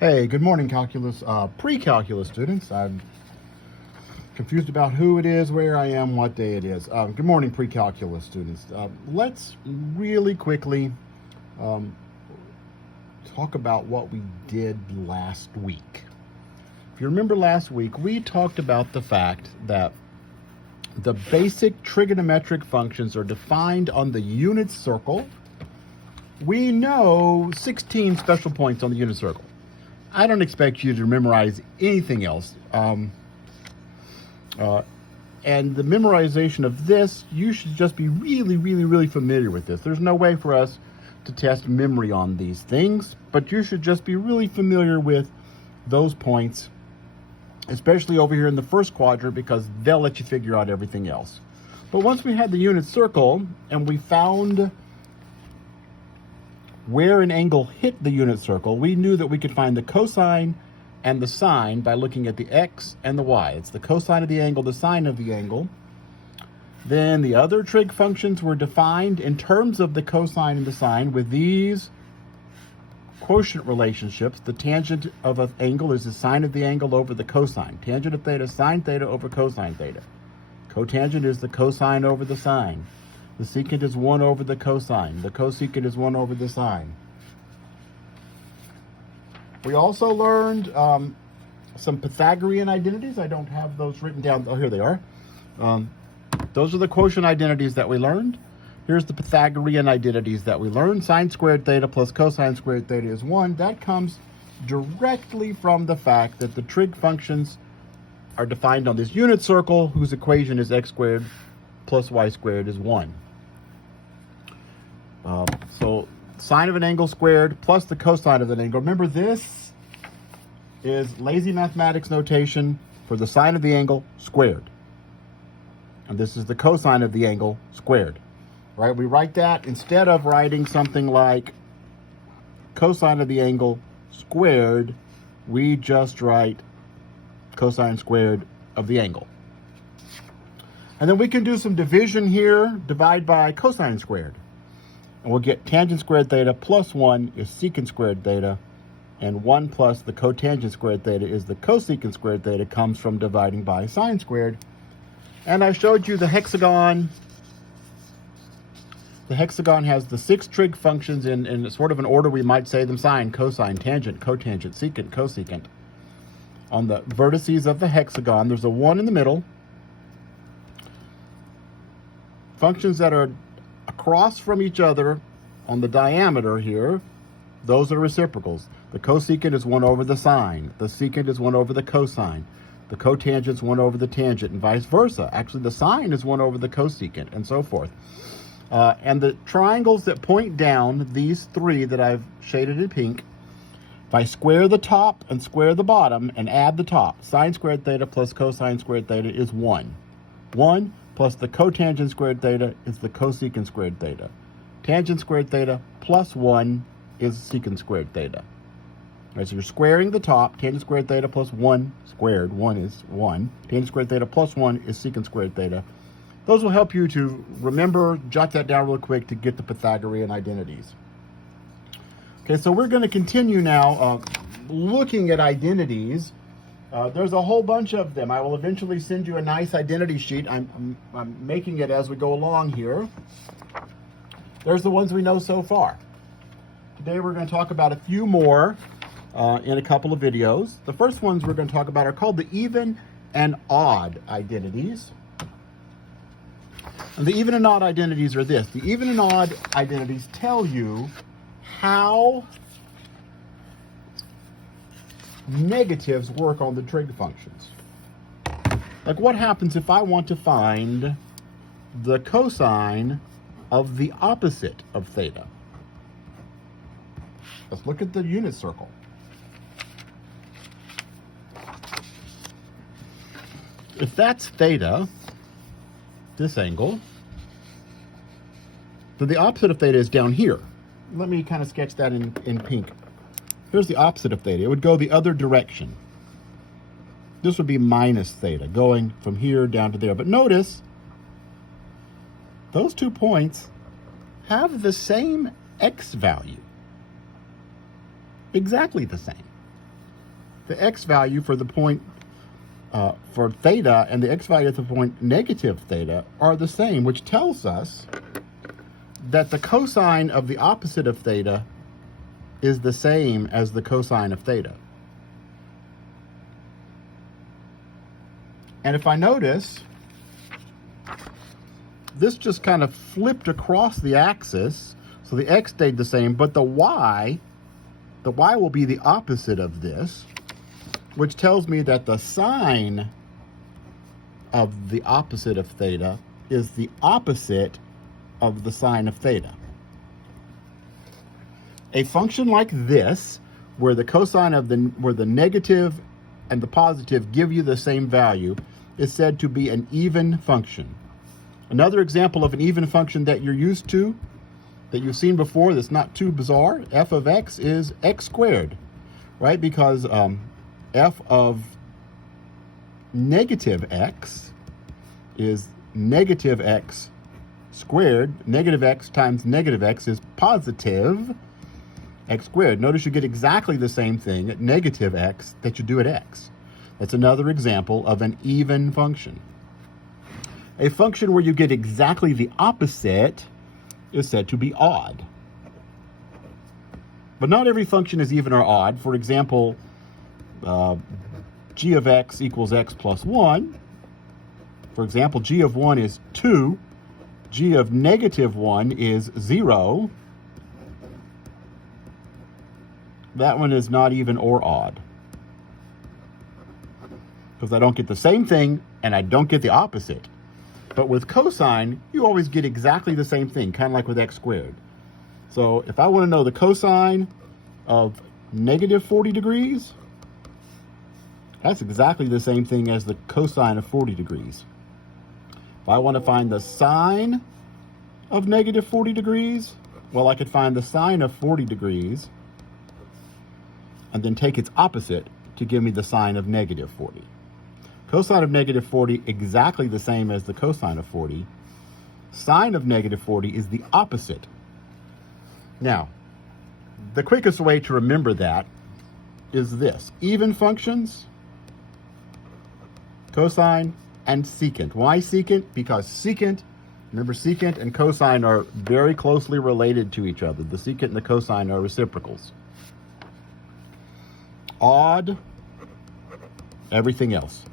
Hey, good morning, calculus, pre-calculus students. I'm confused about who it is, where I am, what day it is. Good morning, pre-calculus students. Let's really quickly talk about what we did last week. If you remember last week, we talked about the fact that the basic trigonometric functions are defined on the unit circle. We know 16 special points on the unit circle. I don't expect you to memorize anything else. And the memorization of this, you should just be really familiar with this. There's no way for us to test memory on these things, but you should just be really familiar with those points, especially over here in the first quadrant, because they'll let you figure out everything else. But once we had the unit circle and we found where an angle hit the unit circle, we knew that we could find the cosine and the sine by looking at the x and the y. It's the cosine of the angle, the sine of the angle. Then the other trig functions were defined in terms of the cosine and the sine with these quotient relationships. The tangent of an angle is the sine of the angle over the cosine. Tangent of theta, sine theta over cosine theta. Cotangent is the cosine over the sine. The secant is 1 over the cosine. The cosecant is 1 over the sine. We also learned some Pythagorean identities. I don't have those written down. Oh, here they are. Those are the quotient identities that we learned. Here's the Pythagorean identities that we learned. Sine squared theta plus cosine squared theta is 1. That comes directly from the fact that the trig functions are defined on this unit circle, whose equation is x squared plus y squared is 1. So sine of an angle squared plus the cosine of an angle. Remember, this is lazy mathematics notation for the sine of the angle squared. And this is the cosine of the angle squared. Right? We write that instead of writing something like cosine of the angle squared, we just write cosine squared of the angle. And then we can do some division here. Divide by cosine squared. And we'll get tangent squared theta plus 1 is secant squared theta. And 1 plus the cotangent squared theta is the cosecant squared theta, comes from dividing by sine squared. And I showed you the hexagon. The hexagon has the 6 trig functions in sort of an order we might say them: sine, cosine, tangent, cotangent, secant, cosecant. On the vertices of the hexagon, there's a 1 in the middle. Functions that are across from each other on the diameter here, those are reciprocals. The cosecant is 1 over the sine. The secant is 1 over the cosine. The cotangent is 1 over the tangent, and vice versa. Actually, the sine is 1 over the cosecant, and so forth. And the triangles that point down, these 3 that I've shaded in pink, if I square the top and square the bottom and add the top, sine squared theta plus cosine squared theta is 1. 1 plus the cotangent squared theta is the cosecant squared theta. Tangent squared theta plus 1 is secant squared theta. All right, so you're squaring the top. Tangent squared theta plus 1 squared. 1 is 1. Tangent squared theta plus 1 is secant squared theta. Those will help you to remember, jot that down real quick to get the Pythagorean identities. Okay, so we're going to continue now looking at identities. There's a whole bunch of them. I will eventually send you a nice identity sheet. I'm making it as we go along here. There's the ones we know so far. Today we're going to talk about a few more in a couple of videos. The first ones we're going to talk about are called the even and odd identities. And the even and odd identities are this. The even and odd identities tell you how negatives work on the trig functions. Like, what happens if I want to find the cosine of the opposite of theta? Let's look at the unit circle. If that's theta, this angle, then the opposite of theta is down here. Let me kind of sketch that in pink. Here's the opposite of theta. It would go the other direction. This would be minus theta, going from here down to there. But notice, those 2 points have the same x value. Exactly the same. the x value for the point for theta and the x value at the point negative theta are the same, which tells us that the cosine of the opposite of theta is the same as the cosine of theta. And if I notice, this just kind of flipped across the axis, so the x stayed the same, but the y will be the opposite of this, which tells me that the sine of the opposite of theta is the opposite of the sine of theta. A function like this, where the cosine of where the negative and the positive give you the same value, is said to be an even function. Another example of an even function that you're used to, that you've seen before, that's not too bizarre, f of x is x squared, right? Because f of negative x is negative x squared. Negative x times negative x is positive x squared. Notice you get exactly the same thing at negative x that you do at x. That's another example of an even function. A function where you get exactly the opposite is said to be odd. But not every function is even or odd. For example, g of x equals x plus 1. For example, g of 1 is 2. G of negative 1 is 0. That one is not even or odd, because I don't get the same thing and I don't get the opposite. But with cosine, you always get exactly the same thing, kind of like with x squared. So if I want to know the cosine of negative 40 degrees, that's exactly the same thing as the cosine of 40 degrees. If I want to find the sine of negative 40 degrees, well, I could find the sine of 40 degrees and then take its opposite to give me the sine of negative 40. Cosine of negative 40, exactly the same as the cosine of 40. Sine of negative 40 is the opposite. Now, the quickest way to remember that is this. Even functions, cosine, and secant. Why secant? Because secant, remember, secant and cosine are very closely related to each other. The secant and the cosine are reciprocals. Odd, everything else.